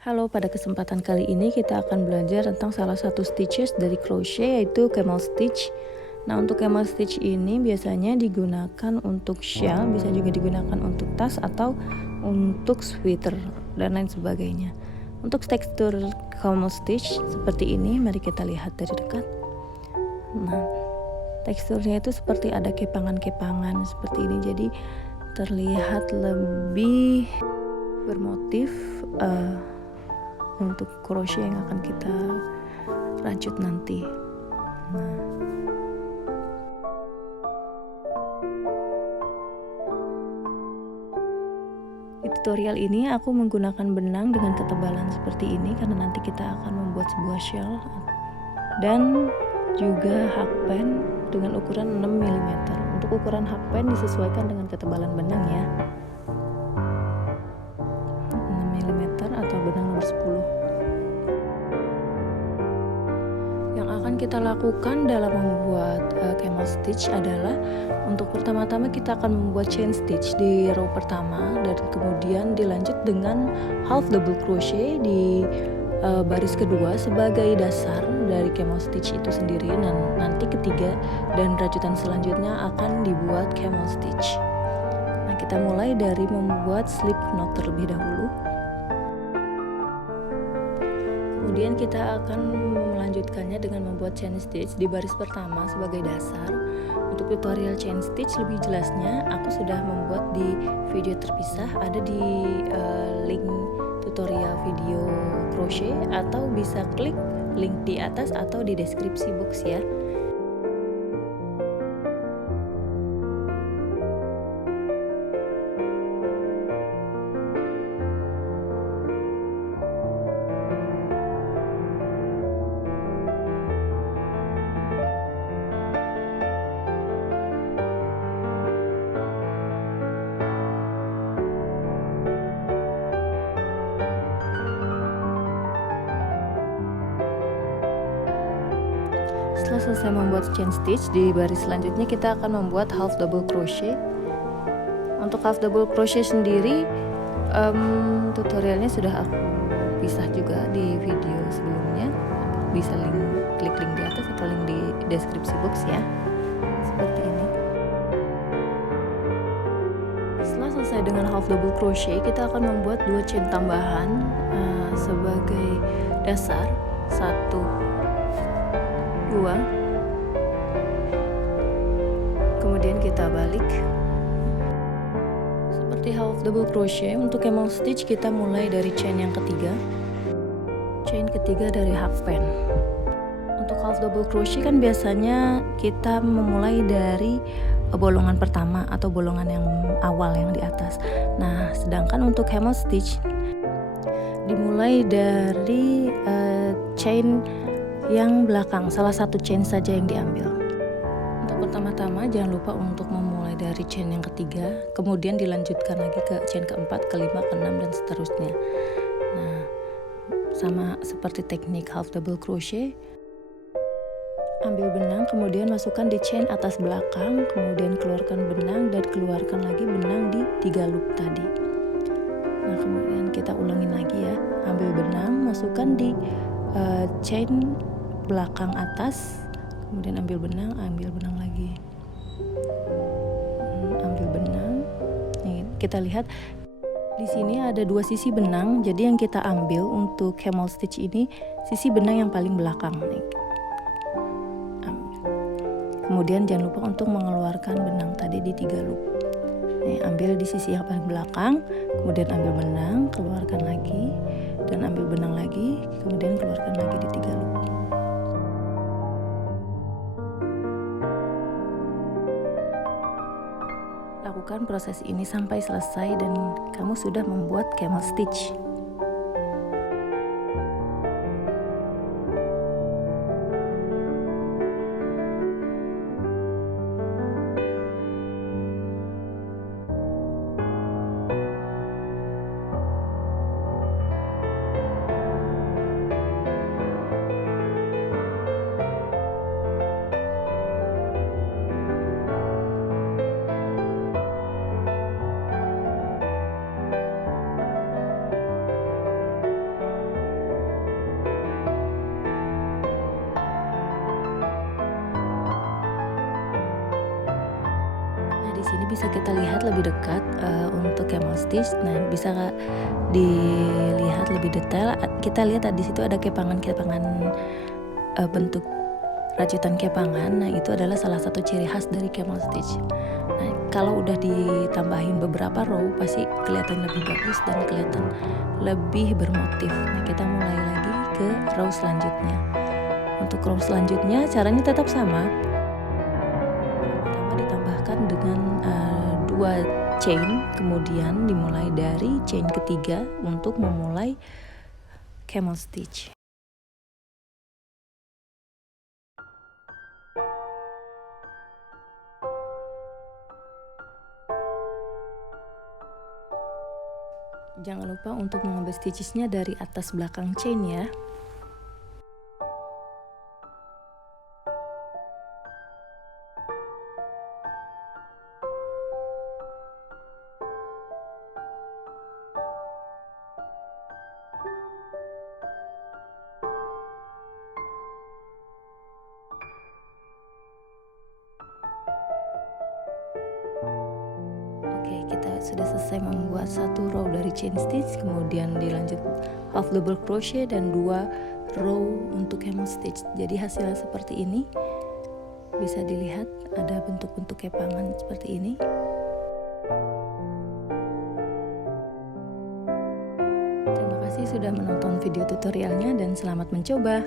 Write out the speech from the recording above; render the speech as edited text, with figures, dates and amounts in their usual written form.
Halo, pada kesempatan kali ini kita akan belajar tentang salah satu stitches dari crochet, yaitu camel stitch. Nah, untuk camel stitch ini biasanya digunakan untuk shawl, bisa juga digunakan untuk tas atau untuk sweater dan lain sebagainya. Untuk tekstur camel stitch seperti ini, mari kita lihat dari dekat. Nah, teksturnya itu seperti ada kepangan-kepangan seperti ini, jadi terlihat lebih bermotif untuk crochet yang akan kita rajut nanti. Nah, di tutorial ini aku menggunakan benang dengan ketebalan seperti ini karena nanti kita akan membuat sebuah shawl dan juga hakpen dengan ukuran 6 mm. Untuk ukuran hakpen disesuaikan dengan ketebalan benang ya. 6 mm atau benang nomor 10. Yang akan kita lakukan dalam membuat camel stitch adalah untuk pertama-tama kita akan membuat chain stitch di row pertama dan kemudian dilanjut dengan half double crochet di baris kedua sebagai dasar dari camel stitch itu sendiri, dan nanti ketiga dan rajutan selanjutnya akan dibuat camel stitch. Nah, kita mulai dari membuat slip knot terlebih dahulu. Kemudian kita akan melanjutkannya dengan membuat chain stitch di baris pertama sebagai dasar. Untuk tutorial chain stitch lebih jelasnya aku sudah membuat di video terpisah, ada di link tutorial video crochet, atau bisa klik link di atas atau di deskripsi box ya. Setelah selesai membuat chain stitch, di baris selanjutnya kita akan membuat half double crochet. Untuk half double crochet sendiri tutorialnya sudah aku pisah juga di video sebelumnya, bisa klik link di atas atau link di deskripsi box ya, seperti ini. Setelah selesai dengan half double crochet, kita akan membuat 2 chain tambahan sebagai dasar, 1 2, kemudian kita balik seperti half double crochet. Untuk camel stitch kita mulai dari chain yang ketiga, dari hakpen. Untuk half double crochet kan biasanya kita memulai dari bolongan pertama atau bolongan yang awal yang di atas. Nah, sedangkan untuk camel stitch dimulai dari chain yang belakang, salah satu chain saja yang diambil. Untuk pertama-tama jangan lupa untuk memulai dari chain yang ketiga, kemudian dilanjutkan lagi ke chain keempat, kelima, keenam, dan seterusnya. Nah, sama seperti teknik half double crochet, ambil benang kemudian masukkan di chain atas belakang, kemudian keluarkan benang dan keluarkan lagi benang di 3 loop tadi. Nah, kemudian kita ulangin lagi ya, ambil benang masukkan di chain belakang atas, kemudian ambil benang lagi, ambil benang. Nih, kita lihat di sini ada 2 sisi benang, jadi yang kita ambil untuk camel stitch ini sisi benang yang paling belakang nih. Kemudian jangan lupa untuk mengeluarkan benang tadi di 3 loop. Nih, ambil di sisi yang paling belakang, kemudian ambil benang, keluarkan lagi, dan ambil benang lagi, kemudian keluarkan lagi di 3 loop. Lakukan proses ini sampai selesai dan kamu sudah membuat camel stitch. bisa kita lihat lebih dekat untuk camel stitch. Nah, bisa dilihat lebih detail. Kita lihat di situ ada kepangan-kepangan bentuk rajutan kepangan. Nah, itu adalah salah satu ciri khas dari camel stitch. Nah, kalau udah ditambahin beberapa row pasti kelihatan lebih bagus dan kelihatan lebih bermotif. Nah, kita mulai lagi ke row selanjutnya. Untuk row selanjutnya caranya tetap sama. Pertama ditambahkan dengan 2 chain, kemudian dimulai dari chain ketiga untuk memulai camel stitch. Jangan lupa untuk mengambil stitchesnya dari atas belakang chain ya. Kita sudah selesai membuat satu row dari chain stitch, kemudian dilanjut half double crochet dan 2 row untuk camel stitch. Jadi hasilnya seperti ini. Bisa dilihat ada bentuk-bentuk kepangan seperti ini. Terima kasih sudah menonton video tutorialnya dan selamat mencoba.